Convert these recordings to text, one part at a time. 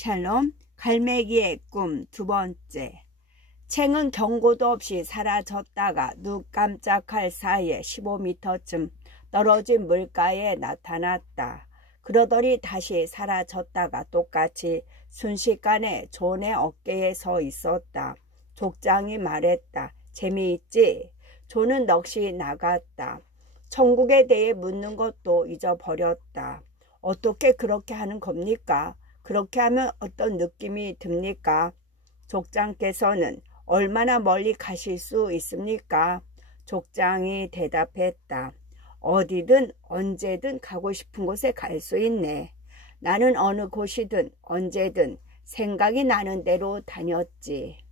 샬롬, 갈매기의 꿈 두 번째. 챙은 경고도 없이 사라졌다가 눈 깜짝할 사이에 15m쯤 떨어진 물가에 나타났다. 그러더니 다시 사라졌다가 똑같이 순식간에 존의 어깨에 서 있었다. 족장이 말했다. 재미있지? 존은 넋이 나갔다. 천국에 대해 묻는 것도 잊어버렸다. 어떻게 그렇게 하는 겁니까? 그렇게 하면 어떤 느낌이 듭니까? 족장께서는 얼마나 멀리 가실 수 있습니까? 족장이 대답했다. 어디든 언제든 가고 싶은 곳에 갈 수 있네. 나는 어느 곳이든 언제든 생각이 나는 대로 다녔지.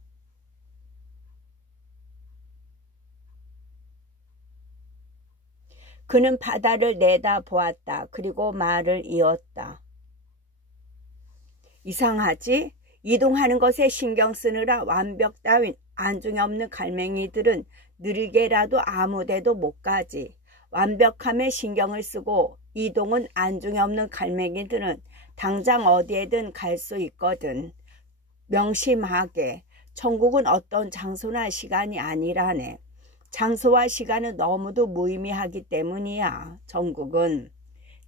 그는 바다를 내다보았다. 그리고 말을 이었다. 이상하지? 이동하는 것에 신경 쓰느라 완벽 따윈 안중에 없는 갈맹이들은 느리게라도 아무데도 못 가지. 완벽함에 신경을 쓰고 이동은 안중에 없는 갈맹이들은 당장 어디에든 갈 수 있거든. 명심하게 천국은 어떤 장소나 시간이 아니라네. 장소와 시간은 너무도 무의미하기 때문이야. 천국은.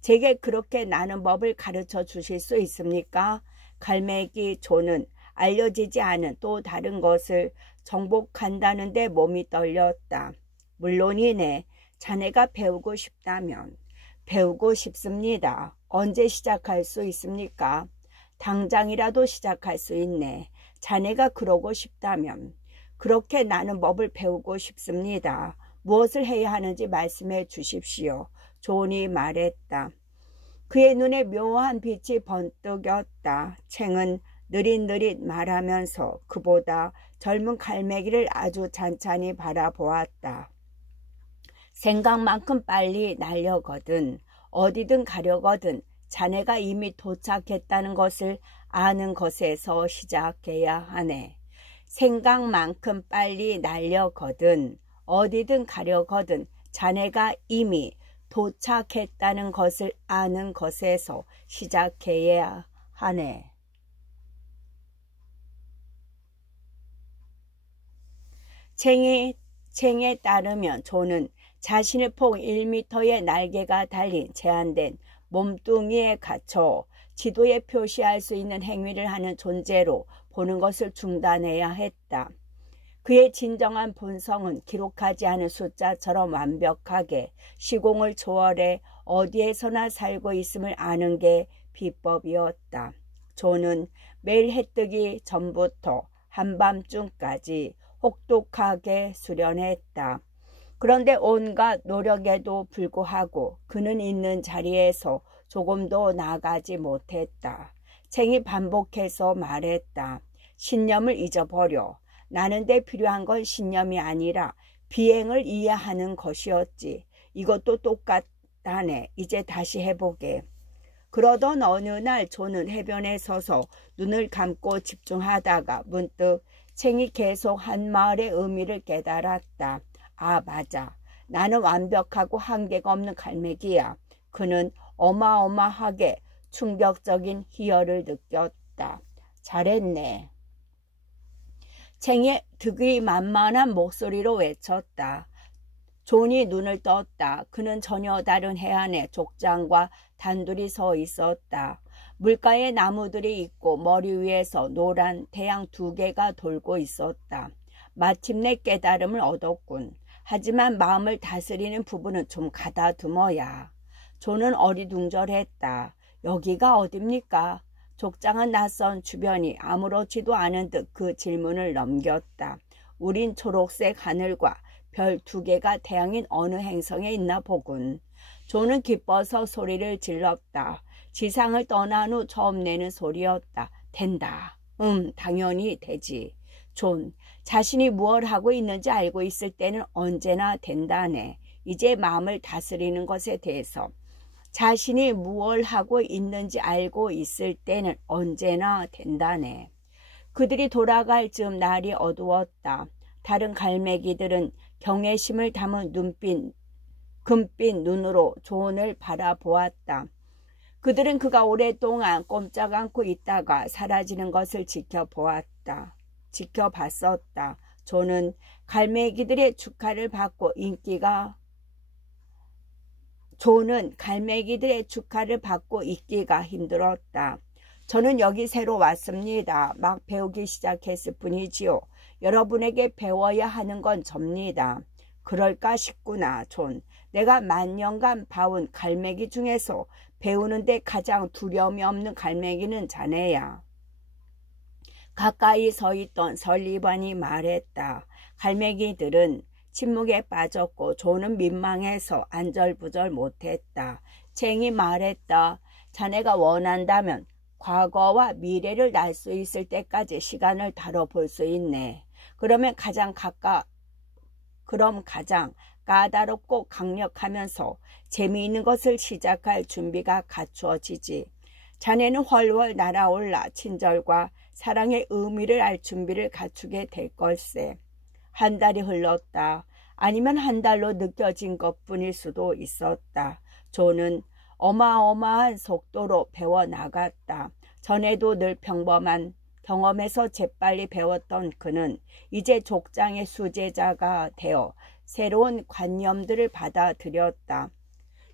제게 그렇게 나는 법을 가르쳐 주실 수 있습니까? 갈매기 존은 알려지지 않은 또 다른 것을 정복한다는데 몸이 떨렸다. 물론이네. 자네가 배우고 싶다면. 배우고 싶습니다. 언제 시작할 수 있습니까? 당장이라도 시작할 수 있네. 자네가 그러고 싶다면. 그렇게 나는 법을 배우고 싶습니다. 무엇을 해야 하는지 말씀해 주십시오. 존이 말했다. 그의 눈에 묘한 빛이 번뜩였다. 챙은 느릿느릿 말하면서 그보다 젊은 갈매기를 아주 찬찬히 바라보았다. 생각만큼 빨리 날려거든. 어디든 가려거든. 자네가 이미 도착했다는 것을 아는 것에서 시작해야 하네. 생각만큼 빨리 날려거든. 어디든 가려거든. 자네가 이미 도착했다는 것을 아는 것에서 시작해야 하네. 챙에 따르면 존은 자신의 폭 1m의 날개가 달린 제한된 몸뚱이에 갇혀 지도에 표시할 수 있는 행위를 하는 존재로 보는 것을 중단해야 했다. 그의 진정한 본성은 기록하지 않은 숫자처럼 완벽하게 시공을 초월해 어디에서나 살고 있음을 아는 게 비법이었다. 존은 매일 해뜨기 전부터 한밤중까지 혹독하게 수련했다. 그런데 온갖 노력에도 불구하고 그는 있는 자리에서 조금도 나가지 못했다. 챙이 반복해서 말했다. 신념을 잊어버려. 나는데 필요한 건 신념이 아니라 비행을 이해하는 것이었지. 이것도 똑같다네. 이제 다시 해보게. 그러던 어느 날 존은 해변에 서서 눈을 감고 집중하다가 문득 챙이 계속 한 말의 의미를 깨달았다. 아, 맞아. 나는 완벽하고 한계가 없는 갈매기야. 그는 어마어마하게 충격적인 희열을 느꼈다. 잘했네. 챙이 득이 만만한 목소리로 외쳤다. 존이 눈을 떴다. 그는 전혀 다른 해안에 족장과 단둘이 서 있었다. 물가에 나무들이 있고 머리 위에서 노란 태양 2개가 돌고 있었다. 마침내 깨달음을 얻었군. 하지만 마음을 다스리는 부분은 좀 가다듬어야. 존은 어리둥절했다. 여기가 어딥니까? 족장은 낯선 주변이 아무렇지도 않은 듯 그 질문을 넘겼다. 우린 초록색 하늘과 별 2개가 태양인 어느 행성에 있나 보군. 존은 기뻐서 소리를 질렀다. 지상을 떠난 후 처음 내는 소리였다. 된다. 당연히 되지. 존, 자신이 무엇을 하고 있는지 알고 있을 때는 언제나 된다네. 이제 마음을 다스리는 것에 대해서. 자신이 무엇을 하고 있는지 알고 있을 때는 언제나 된다네. 그들이 돌아갈 즈음 날이 어두웠다. 다른 갈매기들은 경외심을 담은 금빛 눈으로 존을 바라보았다. 그들은 그가 오랫동안 꼼짝 않고 있다가 사라지는 것을 지켜봤었다. 존은 갈매기들의 축하를 받고 있기가 힘들었다. 저는 여기 새로 왔습니다. 막 배우기 시작했을 뿐이지요. 여러분에게 배워야 하는 건 접니다. 그럴까 싶구나, 존. 내가 만년간 봐온 갈매기 중에서 배우는데 가장 두려움이 없는 갈매기는 자네야. 가까이 서 있던 설리반이 말했다. 갈매기들은 침묵에 빠졌고 존은 민망해서 안절부절 못했다. 쟁이 말했다. 자네가 원한다면 과거와 미래를 날 수 있을 때까지 시간을 다뤄볼 수 있네. 그럼 가장 까다롭고 강력하면서 재미있는 것을 시작할 준비가 갖추어지지. 자네는 훨훨 날아올라 친절과 사랑의 의미를 알 준비를 갖추게 될 걸세. 한 달이 흘렀다. 아니면 한 달로 느껴진 것뿐일 수도 있었다. 존은 어마어마한 속도로 배워나갔다. 전에도 늘 평범한 경험에서 재빨리 배웠던 그는 이제 족장의 수제자가 되어 새로운 관념들을 받아들였다.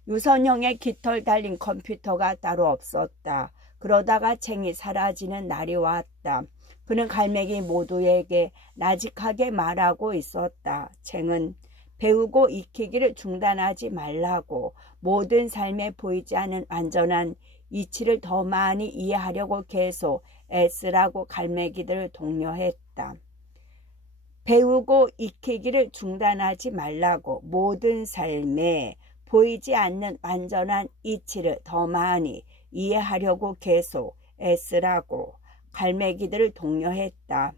유선형의 깃털 달린 컴퓨터가 따로 없었다. 그러다가 쟁이 사라지는 날이 왔다. 그는 갈매기 모두에게 나직하게 말하고 있었다. 쟁은 배우고 익히기를 중단하지 말라고, 모든 삶에 보이지 않는 완전한 이치를 더 많이 이해하려고 계속 애쓰라고 갈매기들을 독려했다. 배우고 익히기를 중단하지 말라고, 모든 삶에 보이지 않는 완전한 이치를 더 많이 이해하려고 계속 애쓰라고 갈매기들을 독려했다.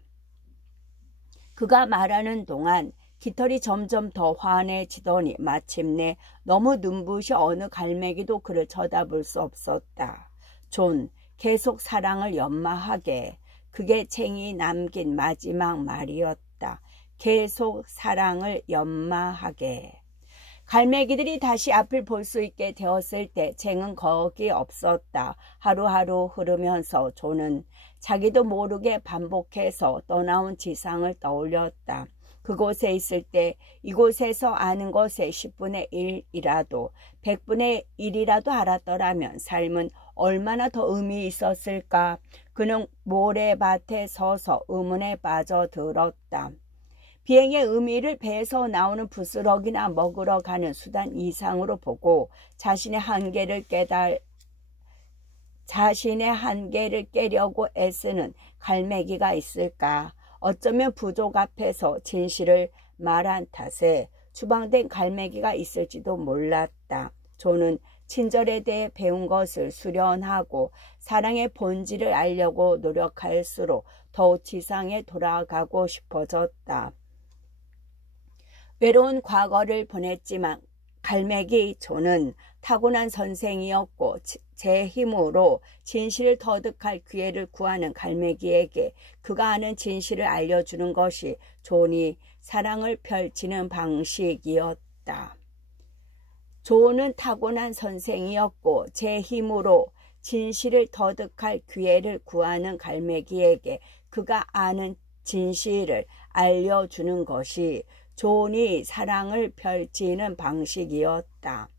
그가 말하는 동안 깃털이 점점 더 환해지더니 마침내 너무 눈부셔 어느 갈매기도 그를 쳐다볼 수 없었다. 존, 계속 사랑을 연마하게. 그게 쟁이 남긴 마지막 말이었다. 계속 사랑을 연마하게. 갈매기들이 다시 앞을 볼 수 있게 되었을 때 쟁은 거기 없었다. 하루하루 흐르면서 존은 자기도 모르게 반복해서 떠나온 지상을 떠올렸다. 그곳에 있을 때 이곳에서 아는 것의 10분의 1이라도 100분의 1이라도 알았더라면 삶은 얼마나 더 의미 있었을까. 그는 모래밭에 서서 의문에 빠져들었다. 비행의 의미를 배에서 나오는 부스러기나 먹으러 가는 수단 이상으로 보고 자신의 한계를 깨려고 애쓰는 갈매기가 있을까. 어쩌면 부족 앞에서 진실을 말한 탓에 추방된 갈매기가 있을지도 몰랐다. 존은 친절에 대해 배운 것을 수련하고 사랑의 본질을 알려고 노력할수록 더욱 지상에 돌아가고 싶어졌다. 외로운 과거를 보냈지만 갈매기 존은 타고난 선생이었고 제 힘으로 진실을 터득할 기회를 구하는 갈매기에게 그가 아는 진실을 알려주는 것이 존이 사랑을 펼치는 방식이었다. 존은 타고난 선생이었고 제 힘으로 진실을 터득할 기회를 구하는 갈매기에게 그가 아는 진실을 알려주는 것이 존이 사랑을 펼치는 방식이었다.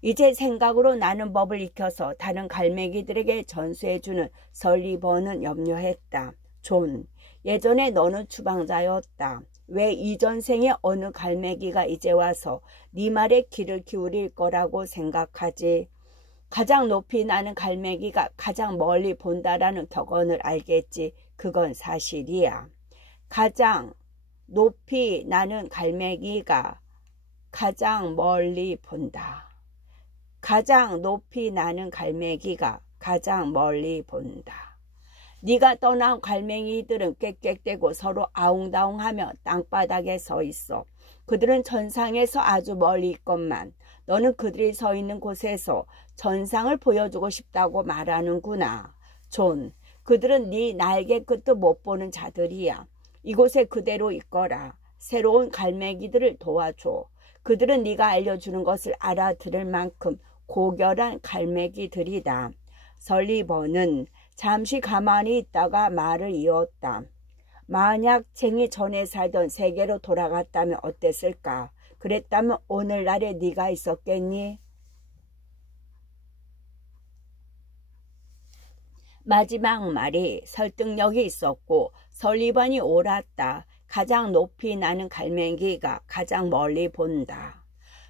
이제 생각으로 나는 법을 익혀서 다른 갈매기들에게 전수해주는 설리번은 염려했다. 존, 예전에 너는 추방자였다. 왜 이전 생에 어느 갈매기가 이제 와서 네 말에 귀를 기울일 거라고 생각하지? 가장 높이 나는 갈매기가 가장 멀리 본다라는 격언을 알겠지. 그건 사실이야. 가장 높이 나는 갈매기가 가장 멀리 본다. 가장 높이 나는 갈매기가 가장 멀리 본다. 네가 떠난 갈매기들은 꽥꽥대고 서로 아웅다웅하며 땅바닥에 서 있어. 그들은 전상에서 아주 멀리 있건만 너는 그들이 서 있는 곳에서 전상을 보여주고 싶다고 말하는구나. 존, 그들은 네 날개 끝도 못 보는 자들이야. 이곳에 그대로 있거라. 새로운 갈매기들을 도와줘. 그들은 네가 알려주는 것을 알아들을 만큼 고결한 갈매기들이다. 설리번은 잠시 가만히 있다가 말을 이었다. 만약 쟁이 전에 살던 세계로 돌아갔다면 어땠을까? 그랬다면 오늘날에 네가 있었겠니? 마지막 말이 설득력이 있었고 설리번이 옳았다. 가장 높이 나는 갈매기가 가장 멀리 본다.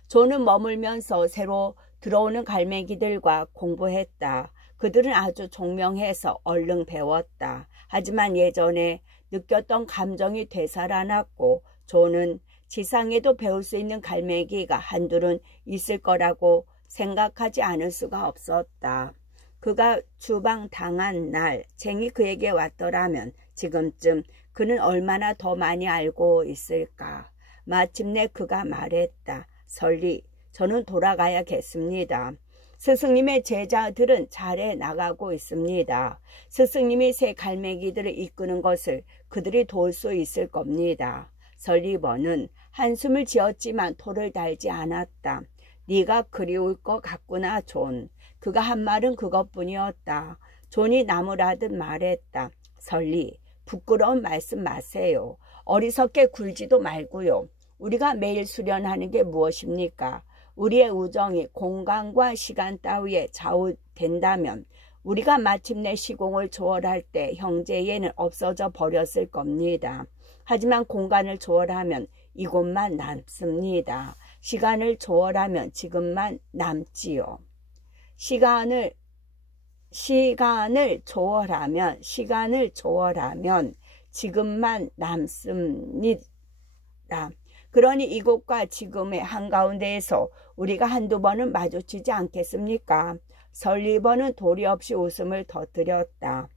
존은 머물면서 새로 들어오는 갈매기들과 공부했다. 그들은 아주 총명해서 얼른 배웠다. 하지만 예전에 느꼈던 감정이 되살아났고 존은 지상에도 배울 수 있는 갈매기가 한둘은 있을 거라고 생각하지 않을 수가 없었다. 그가 추방당한 날 쟁이 그에게 왔더라면 지금쯤 그는 얼마나 더 많이 알고 있을까. 마침내 그가 말했다. 설리, 저는 돌아가야겠습니다. 스승님의 제자들은 잘해 나가고 있습니다. 스승님이 새 갈매기들을 이끄는 것을 그들이 도울 수 있을 겁니다. 설리번은 한숨을 지었지만 토를 달지 않았다. 네가 그리울 것 같구나, 존. 그가 한 말은 그것뿐이었다. 존이 나무라듯 말했다. 설리, 부끄러운 말씀 마세요. 어리석게 굴지도 말고요. 우리가 매일 수련하는 게 무엇입니까? 우리의 우정이 공간과 시간 따위에 좌우된다면 우리가 마침내 시공을 초월할 때 형제애는 없어져 버렸을 겁니다. 하지만 공간을 초월하면 이곳만 남습니다. 시간을 초월하면 지금만 남지요. 시간을 초월하면 지금만 남습니다. 그러니 이곳과 지금의 한가운데에서 우리가 한두 번은 마주치지 않겠습니까? 설리번은 도리 없이 웃음을 터뜨렸다.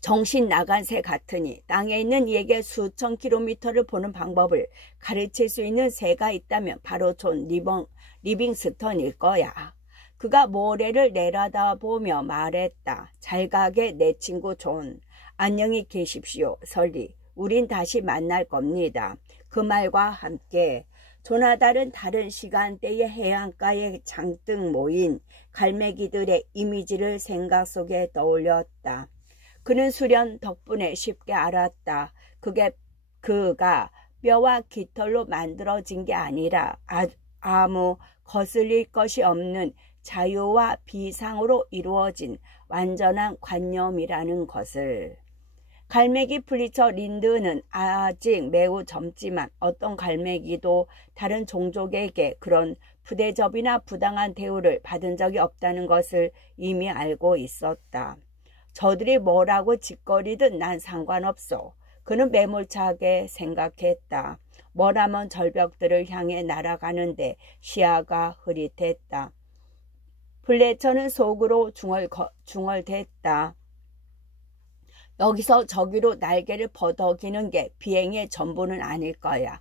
정신 나간 새 같으니 땅에 있는 이에게 수천 킬로미터를 보는 방법을 가르칠 수 있는 새가 있다면 바로 존 리빙스턴일 거야. 그가 모래를 내려다보며 말했다. 잘 가게 내 친구 존. 안녕히 계십시오, 설리. 우린 다시 만날 겁니다. 그 말과 함께 조나단은 다른 시간대의 해안가에 장뜩 모인 갈매기들의 이미지를 생각 속에 떠올렸다. 그는 수련 덕분에 쉽게 알았다. 그가 뼈와 깃털로 만들어진 게 아니라 아무 거슬릴 것이 없는 자유와 비상으로 이루어진 완전한 관념이라는 것을. 갈매기 플리처 린드는 아직 매우 젊지만 어떤 갈매기도 다른 종족에게 그런 부대접이나 부당한 대우를 받은 적이 없다는 것을 이미 알고 있었다. 저들이 뭐라고 짓거리든 난 상관없어. 그는 매몰차게 생각했다. 머나먼 절벽들을 향해 날아가는데 시야가 흐릿했다. 플래처는 속으로 중얼댔다. 여기서 저기로 날개를 버덕이는 게 비행의 전부는 아닐 거야.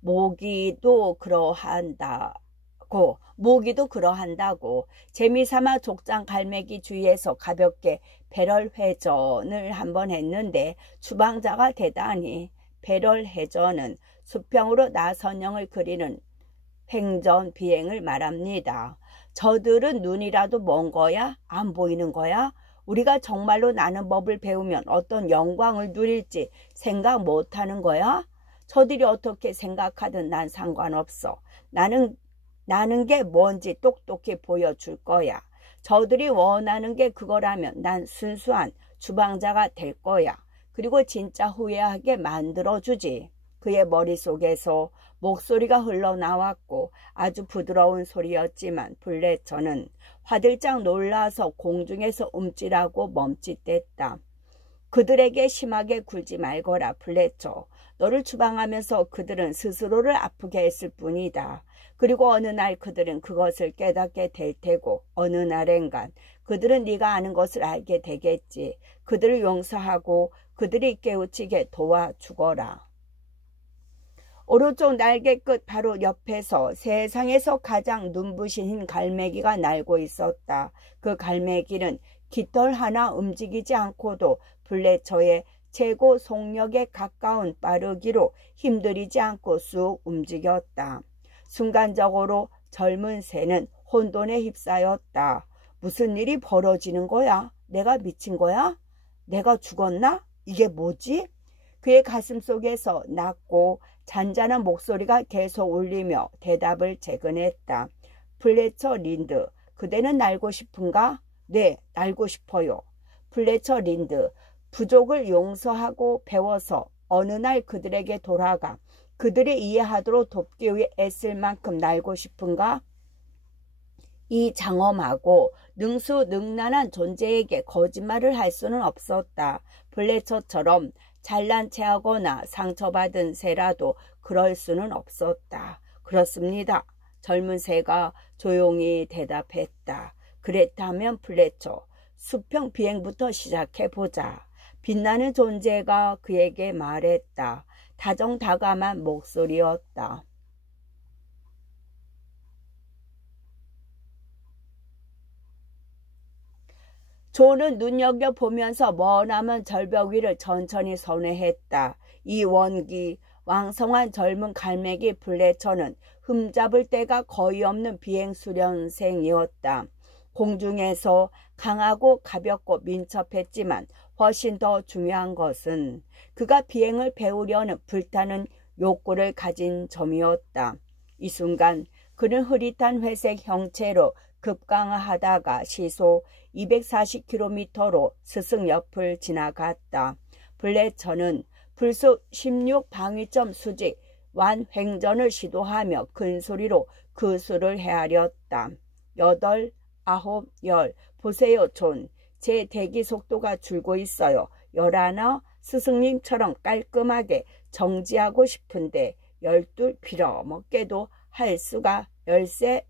모기도 그러한다고. 재미삼아 족장 갈매기 주위에서 가볍게 배럴 회전을 한번 했는데 추방자가 대단히. 배럴 회전은 수평으로 나선형을 그리는 횡전 비행을 말합니다. 저들은 눈이라도 먼 거야? 안 보이는 거야? 우리가 정말로 나는 법을 배우면 어떤 영광을 누릴지 생각 못하는 거야? 저들이 어떻게 생각하든 난 상관없어. 나는 게 뭔지 똑똑히 보여줄 거야. 저들이 원하는 게 그거라면 난 순수한 주방자가 될 거야. 그리고 진짜 후회하게 만들어주지. 그의 머릿속에서 목소리가 흘러나왔고 아주 부드러운 소리였지만 플래처는 화들짝 놀라서 공중에서 움찔하고 멈칫댔다. 그들에게 심하게 굴지 말거라, 플래처. 너를 추방하면서 그들은 스스로를 아프게 했을 뿐이다. 그리고 어느 날 그들은 그것을 깨닫게 될 테고 어느 날엔간 그들은 네가 아는 것을 알게 되겠지. 그들을 용서하고 그들이 깨우치게 도와주거라. 오른쪽 날개 끝 바로 옆에서 세상에서 가장 눈부신 흰 갈매기가 날고 있었다. 그 갈매기는 깃털 하나 움직이지 않고도 플래처의 최고 속력에 가까운 빠르기로 힘들이지 않고 쑥 움직였다. 순간적으로 젊은 새는 혼돈에 휩싸였다. 무슨 일이 벌어지는 거야? 내가 미친 거야? 내가 죽었나? 이게 뭐지? 그의 가슴속에서 낮고 잔잔한 목소리가 계속 울리며 대답을 재건했다. 플래처 린드, 그대는 날고 싶은가? 네, 날고 싶어요. 플래처 린드, 부족을 용서하고 배워서 어느 날 그들에게 돌아가 그들이 이해하도록 돕기 위해 애쓸 만큼 날고 싶은가? 이 장엄하고 능수능란한 존재에게 거짓말을 할 수는 없었다. 플래처처럼 잘난 체하거나 상처받은 새라도 그럴 수는 없었다. 그렇습니다. 젊은 새가 조용히 대답했다. 그랬다면 플래처, 수평 비행부터 시작해보자. 빛나는 존재가 그에게 말했다. 다정다감한 목소리였다. 존은 눈여겨보면서 머나먼 절벽 위를 천천히 선회했다. 이 원기 왕성한 젊은 갈매기 플래처는 흠잡을 데가 거의 없는 비행수련생이었다. 공중에서 강하고 가볍고 민첩했지만 훨씬 더 중요한 것은 그가 비행을 배우려는 불타는 욕구를 가진 점이었다. 이 순간 그는 흐릿한 회색 형체로 급강하다가 시속 240km로 스승 옆을 지나갔다. 플래처는 불쑥 16 방위점 수직 완횡전을 시도하며 큰 소리로 그 수를 헤아렸다. 8, 9, 10. 보세요, 존. 제 대기 속도가 줄고 있어요. 11. 스승님처럼 깔끔하게 정지하고 싶은데 12 빌어먹게도 할 수가 13,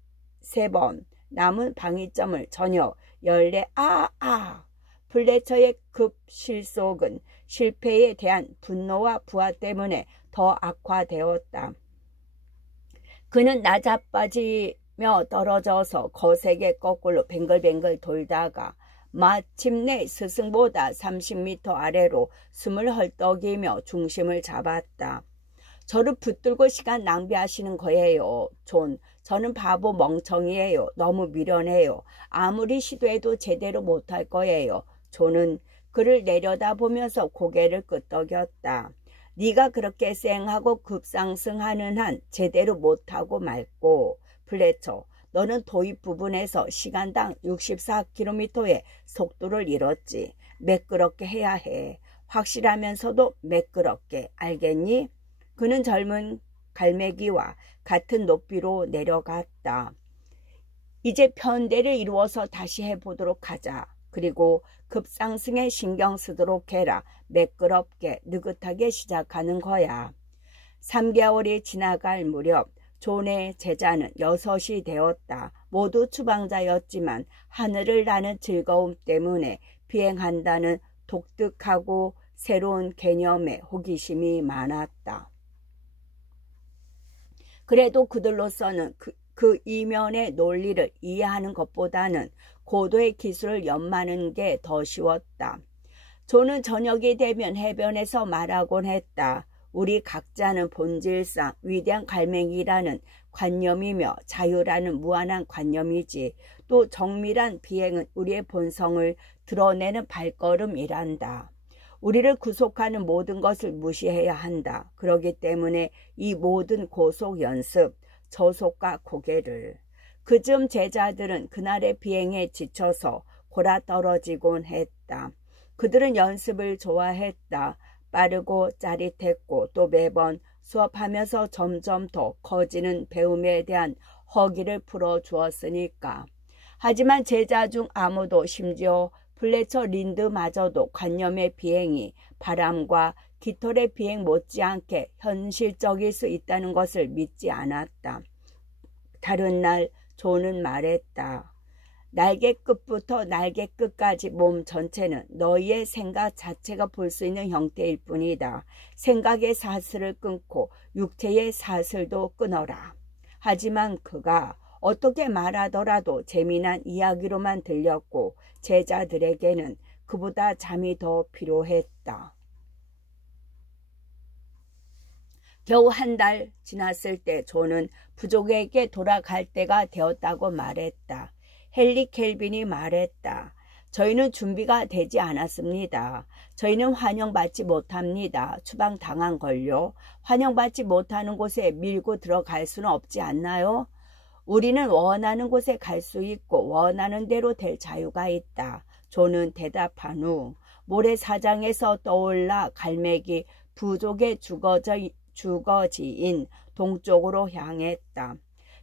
3번. 남은 방위점을 전혀 14. 플래처의 급실속은 실패에 대한 분노와 부하 때문에 더 악화되었다. 그는 나자빠지며 떨어져서 거세게 거꾸로 뱅글뱅글 돌다가 마침내 스승보다 30m 아래로 숨을 헐떡이며 중심을 잡았다. 저를 붙들고 시간 낭비하시는 거예요. 존, 저는 바보 멍청이에요. 너무 미련해요. 아무리 시도해도 제대로 못할 거예요. 존은 그를 내려다보면서 고개를 끄덕였다. 네가 그렇게 쌩하고 급상승하는 한 제대로 못하고 말고. 플래처, 너는 도입 부분에서 시간당 64km의 속도를 잃었지. 매끄럽게 해야 해. 확실하면서도 매끄럽게. 알겠니? 그는 젊은 갈매기와 같은 높이로 내려갔다. 이제 편대를 이루어서 다시 해보도록 하자. 그리고 급상승에 신경 쓰도록 해라. 매끄럽게 느긋하게 시작하는 거야. 3개월이 지나갈 무렵 존의 제자는 6이 되었다. 모두 추방자였지만 하늘을 나는 즐거움 때문에 비행한다는 독특하고 새로운 개념에 호기심이 많았다. 그래도 그들로서는 그 이면의 논리를 이해하는 것보다는 고도의 기술을 연마하는 게 더 쉬웠다. 존은 저녁이 되면 해변에서 말하곤 했다. 우리 각자는 본질상 위대한 갈매기라는 관념이며 자유라는 무한한 관념이지. 또 정밀한 비행은 우리의 본성을 드러내는 발걸음이란다. 우리를 구속하는 모든 것을 무시해야 한다. 그렇기 때문에 이 모든 고속 연습, 저속과 고개를. 그쯤 제자들은 그날의 비행에 지쳐서 골아떨어지곤 했다. 그들은 연습을 좋아했다. 빠르고 짜릿했고 또 매번 수업하면서 점점 더 커지는 배움에 대한 허기를 풀어주었으니까. 하지만 제자 중 아무도 심지어 플래처 린드마저도 관념의 비행이 바람과 깃털의 비행 못지않게 현실적일 수 있다는 것을 믿지 않았다. 다른 날 존은 말했다. 날개 끝부터 날개 끝까지 몸 전체는 너희의 생각 자체가 볼 수 있는 형태일 뿐이다. 생각의 사슬을 끊고 육체의 사슬도 끊어라. 하지만 그가 어떻게 말하더라도 재미난 이야기로만 들렸고 제자들에게는 그보다 잠이 더 필요했다. 겨우 한 달 지났을 때 존은 부족에게 돌아갈 때가 되었다고 말했다. 헨리 켈빈이 말했다. 저희는 준비가 되지 않았습니다. 저희는 환영받지 못합니다. 추방당한 걸요. 환영받지 못하는 곳에 밀고 들어갈 수는 없지 않나요? 우리는 원하는 곳에 갈 수 있고 원하는 대로 될 자유가 있다. 존은 대답한 후 모래사장에서 떠올라 갈매기 부족의 주거지인 동쪽으로 향했다.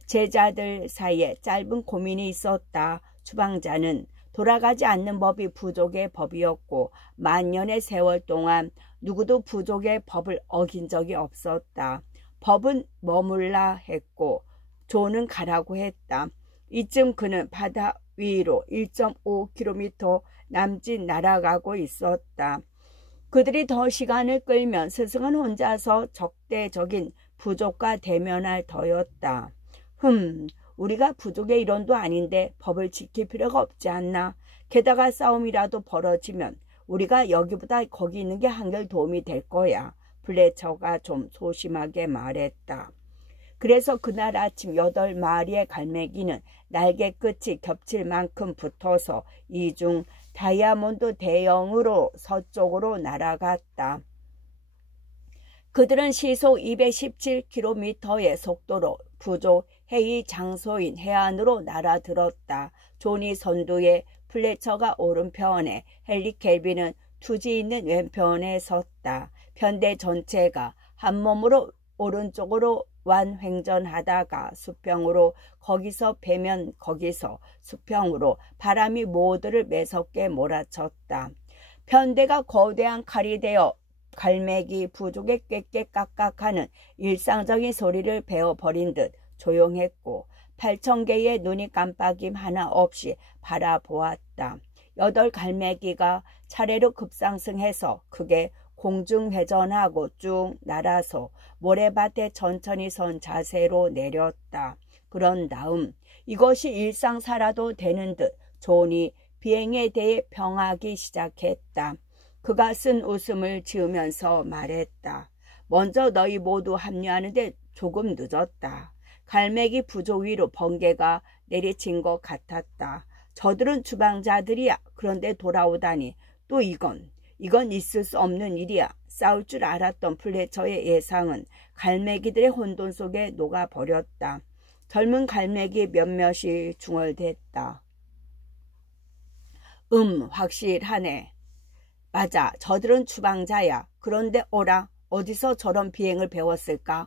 제자들 사이에 짧은 고민이 있었다. 추방자는 돌아가지 않는 법이 부족의 법이었고 만년의 세월 동안 누구도 부족의 법을 어긴 적이 없었다. 법은 머물라 했고 존은 가라고 했다. 이쯤 그는 바다 위로 1.5km 남짓 날아가고 있었다. 그들이 더 시간을 끌면 스승은 혼자서 적대적인 부족과 대면할 터였다. 우리가 부족의 일원도 아닌데 법을 지킬 필요가 없지 않나. 게다가 싸움이라도 벌어지면 우리가 여기보다 거기 있는 게 한결 도움이 될 거야. 플래처가 좀 소심하게 말했다. 그래서 그날 아침 8마리의 갈매기는 날개 끝이 겹칠 만큼 붙어서 이중 다이아몬드 대형으로 서쪽으로 날아갔다. 그들은 시속 217km의 속도로 부족 회의 장소인 해안으로 날아들었다. 존이 선두에 플래처가 오른편에 헨리 켈빈은 투지 있는 왼편에 섰다. 편대 전체가 한몸으로 오른쪽으로 완횡전하다가 수평으로 거기서 배면 거기서 수평으로 바람이 모두를 매섭게 몰아쳤다. 편대가 거대한 칼이 되어 갈매기 부족의 꽥꽥깍깍하는 일상적인 소리를 베어버린 듯 조용했고 8,000개의 눈이 깜빡임 하나 없이 바라보았다. 8갈매기가 차례로 급상승해서 크게 공중회전하고 쭉 날아서 모래밭에 천천히 선 자세로 내렸다. 그런 다음 이것이 일상사라도 되는 듯 존이 비행에 대해 평하기 시작했다. 그가 쓴 웃음을 지으면서 말했다. 먼저 너희 모두 합류하는데 조금 늦었다. 갈매기 부족 위로 번개가 내리친 것 같았다. 저들은 주방자들이야. 그런데 돌아오다니 또 이건 있을 수 없는 일이야. 싸울 줄 알았던 플래처의 예상은 갈매기들의 혼돈 속에 녹아버렸다. 젊은 갈매기 몇몇이 중얼댔다. 확실하네. 맞아, 저들은 추방자야. 그런데 오라, 어디서 저런 비행을 배웠을까?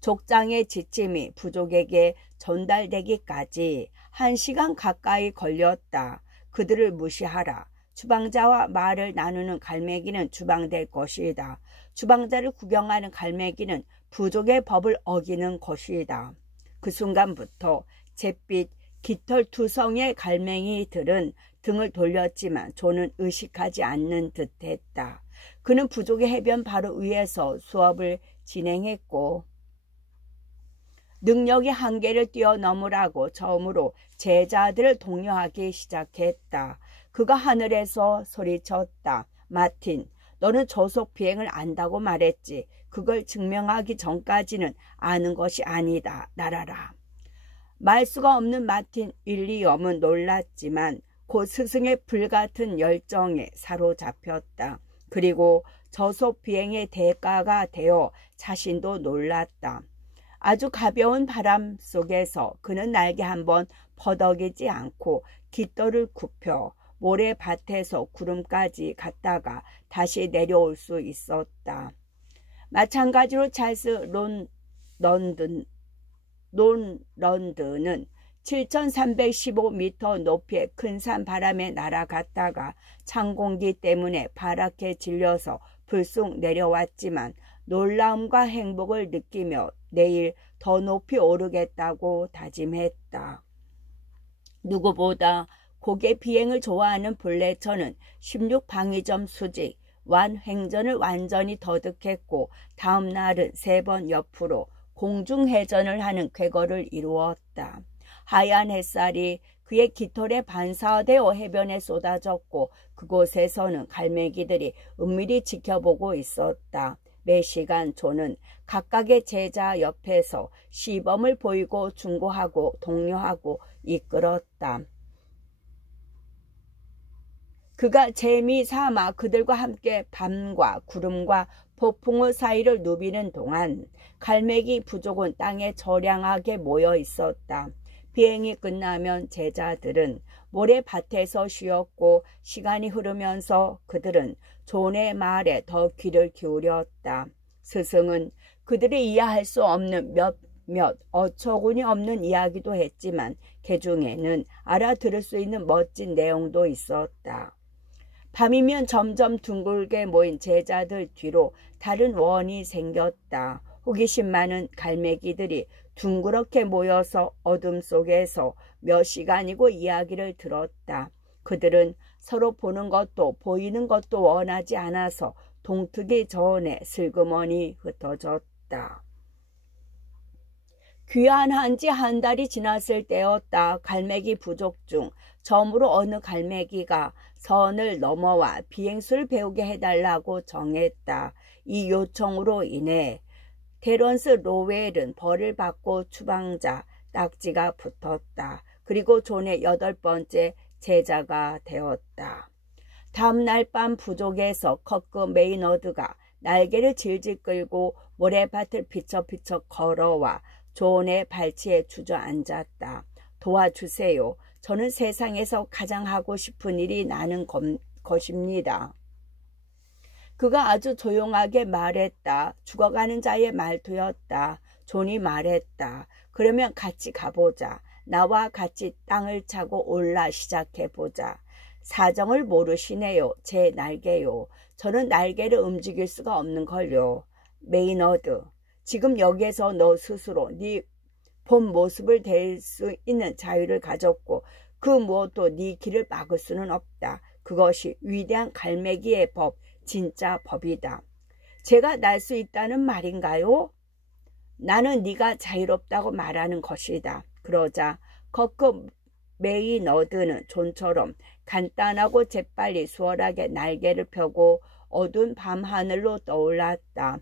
족장의 지침이 부족에게 전달되기까지 1시간 가까이 걸렸다. 그들을 무시하라. 추방자와 말을 나누는 갈매기는 추방될 것이다. 추방자를 구경하는 갈매기는 부족의 법을 어기는 것이다. 그 순간부터 잿빛 깃털투성이의 갈매기들은 등을 돌렸지만 존은 의식하지 않는 듯했다. 그는 부족의 해변 바로 위에서 수업을 진행했고 능력의 한계를 뛰어넘으라고 처음으로 제자들을 독려하기 시작했다. 그가 하늘에서 소리쳤다. 마틴, 너는 저속 비행을 안다고 말했지. 그걸 증명하기 전까지는 아는 것이 아니다. 날아라. 말 수가 없는 마틴 윌리엄은 놀랐지만 곧 스승의 불같은 열정에 사로잡혔다. 그리고 저속 비행의 대가가 되어 자신도 놀랐다. 아주 가벼운 바람 속에서 그는 날개 한번 퍼덕이지 않고 깃털을 굽혀 모래밭에서 구름까지 갔다가 다시 내려올 수 있었다. 마찬가지로 찰스 론런드는 7,315m 높이의 큰 산 바람에 날아갔다가 찬 공기 때문에 바랗게 질려서 불쑥 내려왔지만 놀라움과 행복을 느끼며 내일 더 높이 오르겠다고 다짐했다. 누구보다 고개 비행을 좋아하는 플래처는 16방위점 수직 완횡전을 완전히 터득했고 다음 날은 3번 옆으로 공중회전을 하는 쾌거를 이루었다. 하얀 햇살이 그의 깃털에 반사되어 해변에 쏟아졌고 그곳에서는 갈매기들이 은밀히 지켜보고 있었다. 매 시간 조는 각각의 제자 옆에서 시범을 보이고 중고하고 독려하고 이끌었다. 그가 재미삼아 그들과 함께 밤과 구름과 폭풍우 사이를 누비는 동안 갈매기 부족은 땅에 저량하게 모여 있었다. 비행이 끝나면 제자들은 모래밭에서 쉬었고 시간이 흐르면서 그들은 존의 말에 더 귀를 기울였다. 스승은 그들이 이해할 수 없는 몇몇 어처구니 없는 이야기도 했지만 그 중에는 알아들을 수 있는 멋진 내용도 있었다. 밤이면 점점 둥글게 모인 제자들 뒤로 다른 원이 생겼다. 호기심 많은 갈매기들이 둥그렇게 모여서 어둠 속에서 몇 시간이고 이야기를 들었다. 그들은 서로 보는 것도 보이는 것도 원하지 않아서 동트기 전에 슬그머니 흩어졌다. 귀환한 지 한 달이 지났을 때였다. 갈매기 부족 중 처음으로 어느 갈매기가 선을 넘어와 비행수를 배우게 해달라고 정했다. 이 요청으로 인해 테런스 로웰은 벌을 받고 추방자 딱지가 붙었다. 그리고 존의 8번째 제자가 되었다. 다음 날 밤 부족에서 커크 메이너드가 날개를 질질 끌고 모래밭을 피척피척 걸어와 존의 발치에 주저앉았다. 도와주세요. 저는 세상에서 가장 하고 싶은 일이 나는 것입니다. 그가 아주 조용하게 말했다. 죽어가는 자의 말투였다. 존이 말했다. 그러면 같이 가보자. 나와 같이 땅을 차고 올라 시작해보자. 사정을 모르시네요. 제 날개요. 저는 날개를 움직일 수가 없는걸요. 메이너드, 지금 여기에서 너 스스로 네 본 모습을 댈 수 있는 자유를 가졌고 그 무엇도 네 길을 막을 수는 없다. 그것이 위대한 갈매기의 법, 진짜 법이다. 제가 날 수 있다는 말인가요? 나는 네가 자유롭다고 말하는 것이다. 그러자 커크 메이너드는 존처럼 간단하고 재빨리 수월하게 날개를 펴고 어두운 밤하늘로 떠올랐다.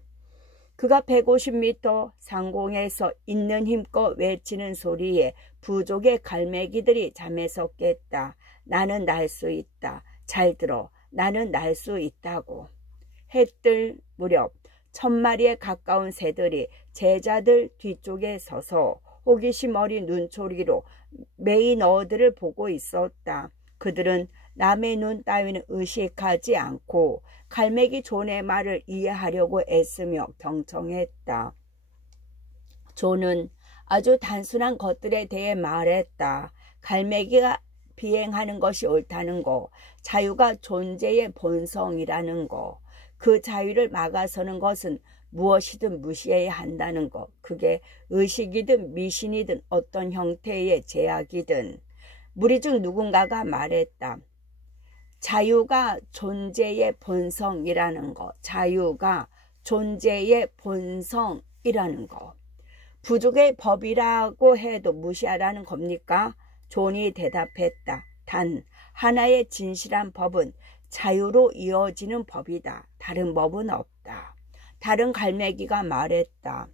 그가 150m 상공에서 있는 힘껏 외치는 소리에 부족의 갈매기들이 잠에서 깼다. 나는 날 수 있다. 잘 들어. 나는 날 수 있다고. 해 뜰 무렵 1000마리에 가까운 새들이 제자들 뒤쪽에 서서 호기심 어린 눈초리로 메이너드를 보고 있었다. 그들은 남의 눈 따위는 의식하지 않고 갈매기 존의 말을 이해하려고 애쓰며 경청했다. 존은 아주 단순한 것들에 대해 말했다. 갈매기가 비행하는 것이 옳다는 거, 자유가 존재의 본성이라는 거, 그 자유를 막아서는 것은 무엇이든 무시해야 한다는 것, 그게 의식이든 미신이든 어떤 형태의 제약이든. 무리 중 누군가가 말했다. 자유가 존재의 본성이라는 것, 자유가 존재의 본성이라는 것. 부족의 법이라고 해도 무시하라는 겁니까? 존이 대답했다. 단 하나의 진실한 법은 자유로 이어지는 법이다. 다른 법은 없다. 다른 갈매기가 말했다.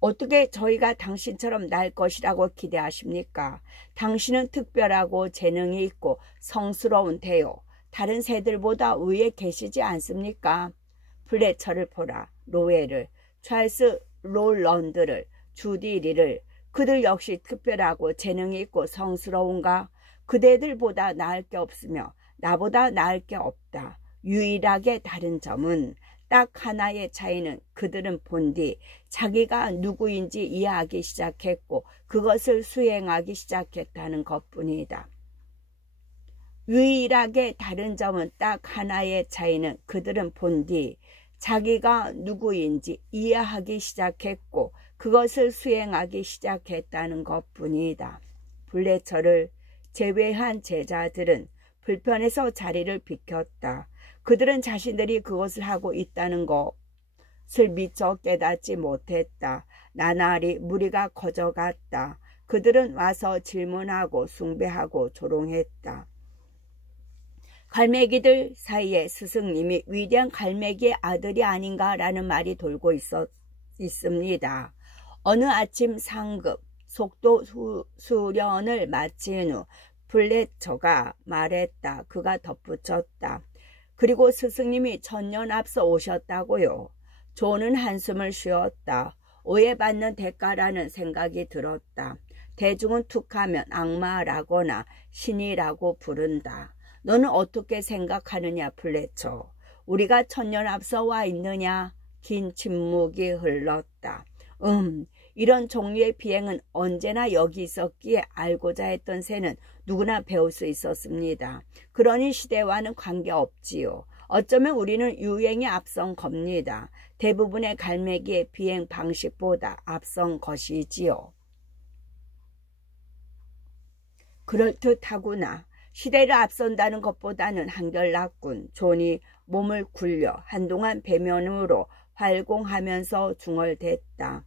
어떻게 저희가 당신처럼 날 것이라고 기대하십니까? 당신은 특별하고 재능이 있고 성스러운 태요. 다른 새들보다 위에 계시지 않습니까? 플래처를 보라. 로웰을, 찰스 롤런드를, 주디 리를. 그들 역시 특별하고 재능이 있고 성스러운가? 그대들보다 나을 게 없으며 나보다 나을 게 없다. 유일하게 다른 점은 딱 하나의 차이는 그들은 본디 자기가 누구인지 이해하기 시작했고 그것을 수행하기 시작했다는 것뿐이다. 유일하게 다른 점은 딱 하나의 차이는 그들은 본디 자기가 누구인지 이해하기 시작했고 그것을 수행하기 시작했다는 것뿐이다. 블레처를 제외한 제자들은 불편해서 자리를 비켰다. 그들은 자신들이 그것을 하고 있다는 것을 미처 깨닫지 못했다. 나날이 무리가 커져갔다. 그들은 와서 질문하고 숭배하고 조롱했다. 갈매기들 사이에 스승님이 위대한 갈매기의 아들이 아닌가라는 말이 돌고 있습니다. 어느 아침 상급 속도 수련을 마친 후 플래처가 말했다. 그가 덧붙였다. 그리고 스승님이 천년 앞서 오셨다고요. 존은 한숨을 쉬었다. 오해받는 대가라는 생각이 들었다. 대중은 툭하면 악마라거나 신이라고 부른다. 너는 어떻게 생각하느냐 플래처. 우리가 천년 앞서 와 있느냐. 긴 침묵이 흘렀다. 이런 종류의 비행은 언제나 여기 있었기에 알고자 했던 새는 누구나 배울 수 있었습니다. 그러니 시대와는 관계없지요. 어쩌면 우리는 유행에 앞선 겁니다. 대부분의 갈매기의 비행 방식보다 앞선 것이지요. 그럴듯하구나. 시대를 앞선다는 것보다는 한결 낫군. 존이 몸을 굴려 한동안 배면으로 활공하면서 중얼댔다.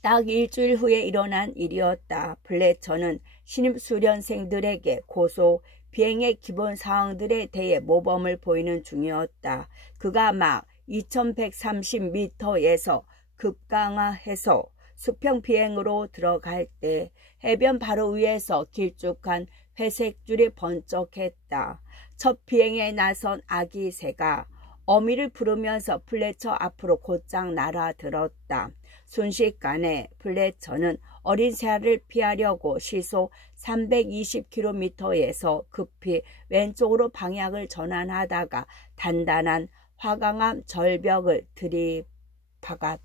딱 일주일 후에 일어난 일이었다. 플래처는 신입 수련생들에게 고속 비행의 기본 사항들에 대해 모범을 보이는 중이었다. 그가 막 2130m에서 급강하해서 수평 비행으로 들어갈 때 해변 바로 위에서 길쭉한 회색 줄이 번쩍했다. 첫 비행에 나선 아기 새가 어미를 부르면서 플래처 앞으로 곧장 날아들었다. 순식간에 플래처는 어린 새알을 피하려고 시속 320km에서 급히 왼쪽으로 방향을 전환하다가 단단한 화강암 절벽을 들이받았다.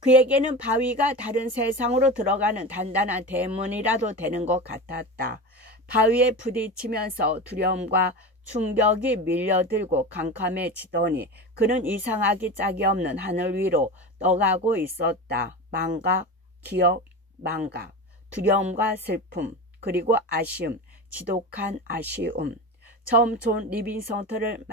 그에게는 바위가 다른 세상으로 들어가는 단단한 대문이라도 되는 것 같았다. 바위에 부딪히면서 두려움과 충격이 밀려들고 캄캄해지더니 그는 이상하기 짝이 없는 하늘 위로 떠가고 있었다. 망각, 기억, 망각, 두려움과 슬픔, 그리고 아쉬움, 지독한 아쉬움. 처음 존 리빙스턴을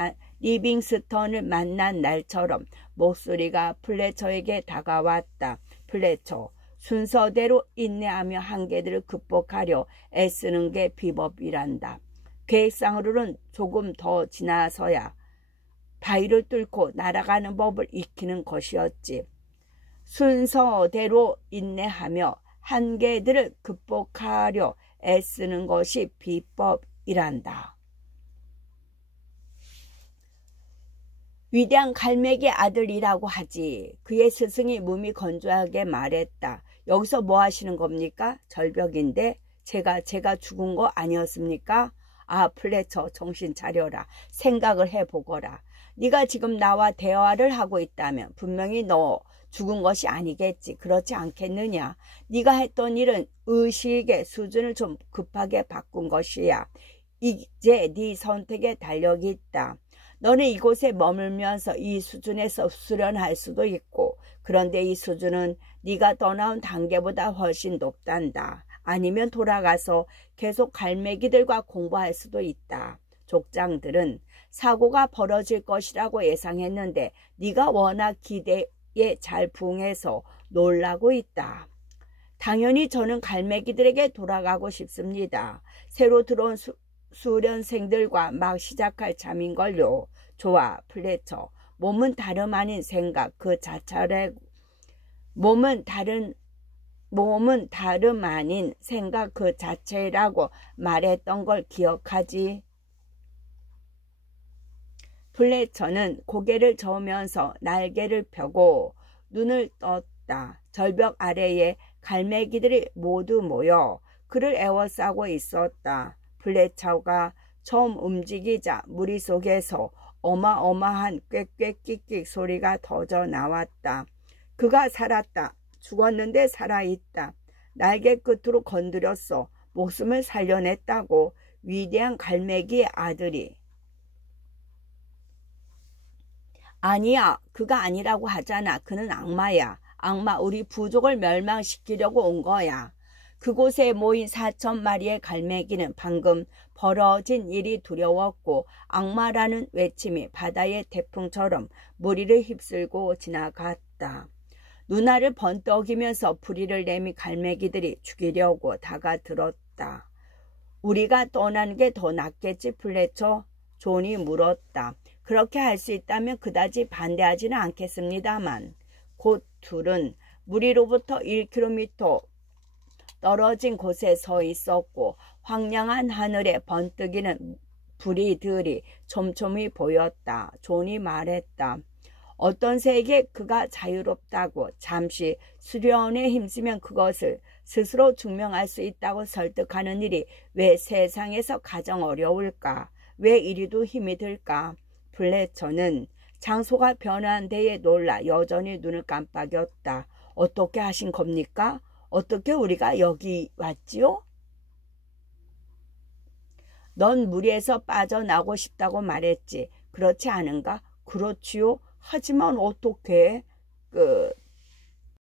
만난 날처럼 목소리가 플래처에게 다가왔다. 플래처, 순서대로 인내하며 한계들을 극복하려 애쓰는 게 비법이란다. 계획상으로는 조금 더 지나서야 바위를 뚫고 날아가는 법을 익히는 것이었지. 순서대로 인내하며 한계들을 극복하려 애쓰는 것이 비법이란다. 위대한 갈매기 아들이라고 하지. 그의 스승이 몸이 건조하게 말했다. 여기서 뭐 하시는 겁니까? 절벽인데 제가 죽은 거 아니었습니까? 아, 플래처, 정신 차려라. 생각을 해보거라. 네가 지금 나와 대화를 하고 있다면 분명히 너 죽은 것이 아니겠지. 그렇지 않겠느냐? 네가 했던 일은 의식의 수준을 좀 급하게 바꾼 것이야. 이제 네 선택에 달력이 있다. 너는 이곳에 머물면서 이 수준에서 수련할 수도 있고, 그런데 이 수준은 네가 떠나온 단계보다 훨씬 높단다. 아니면 돌아가서 계속 갈매기들과 공부할 수도 있다. 족장들은 사고가 벌어질 것이라고 예상했는데 네가 워낙 기대에 잘 부응해서 놀라고 있다. 당연히 저는 갈매기들에게 돌아가고 싶습니다. 새로 들어온 수련생들과 막 시작할 참인걸요. 좋아, 플래처. 몸은 다름 아닌 생각 그 자체래. 몸은 다름 아닌 생각 그 자체라고 말했던 걸 기억하지? 플래처는 고개를 저으면서 날개를 펴고 눈을 떴다. 절벽 아래에 갈매기들이 모두 모여 그를 에워싸고 있었다. 플래처가 처음 움직이자 무리 속에서 어마어마한 꽥꽥끽끽 소리가 터져 나왔다. 그가 살았다. 죽었는데 살아있다. 날개 끝으로 건드렸어. 목숨을 살려냈다고. 위대한 갈매기의 아들이. 아니야. 그가 아니라고 하잖아. 그는 악마야. 악마. 우리 부족을 멸망시키려고 온 거야. 그곳에 모인 4,000마리의 갈매기는 방금 벌어진 일이 두려웠고 악마라는 외침이 바다의 태풍처럼 무리를 휩쓸고 지나갔다. 눈알을 번떡이면서 부리를 내미 갈매기들이 죽이려고 다가들었다. 물었다. 우리가 떠나는 게 더 낫겠지, 플래처? 존이 물었다. 그렇게 할 수 있다면 그다지 반대하지는 않겠습니다만. 곧 둘은 무리로부터 1km 떨어진 곳에 서 있었고 황량한 하늘에 번뜩이는 불이들이 촘촘히 보였다. 존이 말했다. 어떤 새에게 그가 자유롭다고 잠시 수련에 힘쓰면 그것을 스스로 증명할 수 있다고 설득하는 일이 왜 세상에서 가장 어려울까? 왜 이리도 힘이 들까? 플래처는 장소가 변한 데에 놀라 여전히 눈을 깜빡였다. 어떻게 하신 겁니까? 어떻게 우리가 여기 왔지요? 넌 무리에서 빠져나오고 싶다고 말했지. 그렇지 않은가? 그렇지요. 하지만 어떻게?